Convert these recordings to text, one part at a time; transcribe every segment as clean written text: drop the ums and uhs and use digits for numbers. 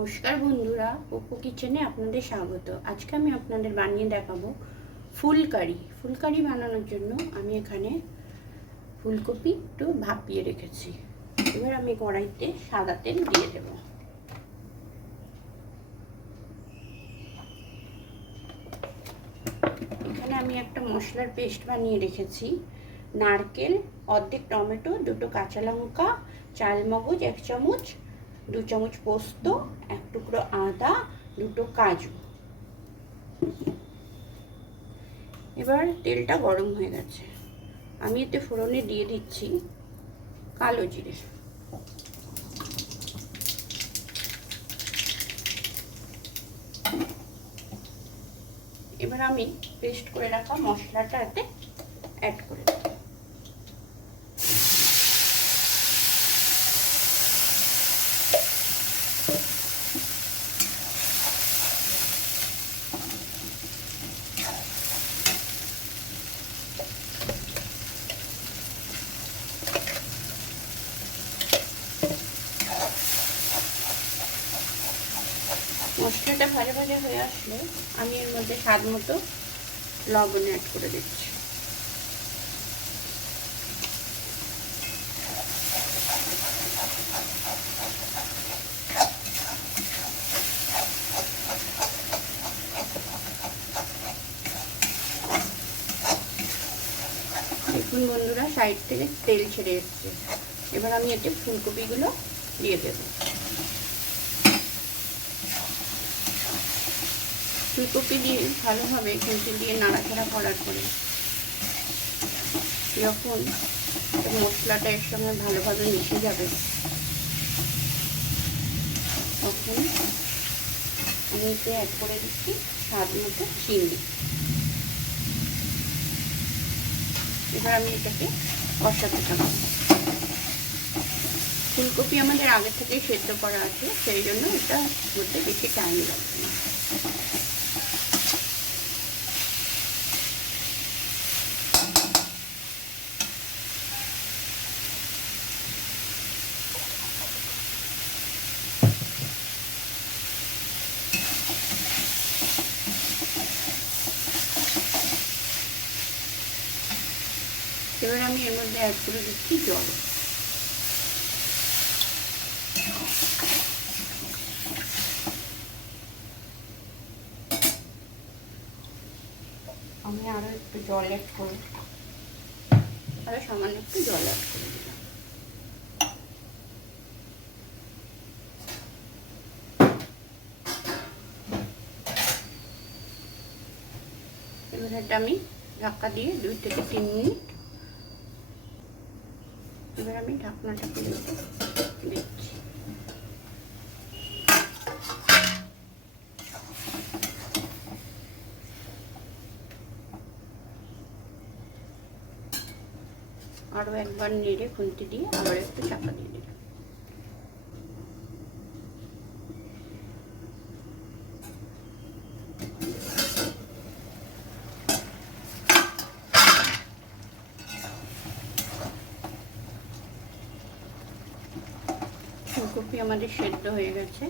নমস্কার বন্ধুরা, পোপো কিচেনে আপনাদের স্বাগত। আজকে আমি আপনাদের বানিয়ে দেখাবো ফুলকারি বানানোর জন্য আমি এখানে ফুলকপি একটু ভাপিয়ে রেখেছি। এবার আমি কড়াইতে সাদা তেল দিয়ে দেব। এখানে আমি একটা মশলার পেস্ট বানিয়ে রেখেছি। নারকেল, অর্ধেক টমেটো, দুটো কাঁচা লঙ্কা, চালমগজ 1 চামচ, 2 চামচ পোস্ত, 1 টুকরো আদা, 2টো কাজু। এবার তেলটা গরম হয়ে গেছে, আমি এতে ফোড়নে দিয়ে দিচ্ছি কালো জিরে। এবার আমি পেস্ট করে রাখা মশলাটা এতে অ্যাড করে দেব। মশলাটা ভাজা ভাজা হয়ে আসলে আমি এর মধ্যে স্বাদ মতো লবণ অ্যাড করে দিচ্ছি। দেখুন বন্ধুরা, সাইড থেকে তেল ছেড়ে এসছে। এবার আমি এতে ফুলকপিগুলো দিয়ে দেব। ফুলকপি দিয়ে ভালোভাবে খুন্তি দিয়ে নাড়াচাড়া করার পরে যখন মশলাটা এর সঙ্গে ভালোভাবে মিশে যাবে তখন আমি এতে অ্যাড করে দিচ্ছি স্বাদ মতো চিনি। এবার আমি এটাকে কষাতে থাকবো। ফুলকপি আমাদের আগে থেকে সেদ্ধ করা আছে, সেই জন্য এটা হতে বেশি টাইম লাগবে না। এবার আমি এর মধ্যে অ্যাড করে দিচ্ছি জল। আমি আরো একটু জল অ্যাড করে সামান্য একটু জল অ্যাড করে দিলাম। এবার এটা আমি ঢাকা দিয়ে 2 থেকে 3 মিনিট এবার আমি ঢাকনাটা খুলে দিচ্ছি। আরো একবার নেড়ে খুন্তি দিয়ে আবার একটু চাপা দিয়ে দিলাম। ফুলকপি আমাদের সেদ্ধ হয়ে গেছে।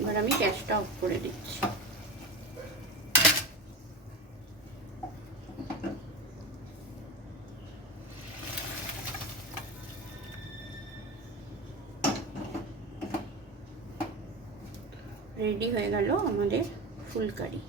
এবার আমি গ্যাসটা অফ করে দিচ্ছি। রেডি হয়ে গেল আমাদের ফুলকারি।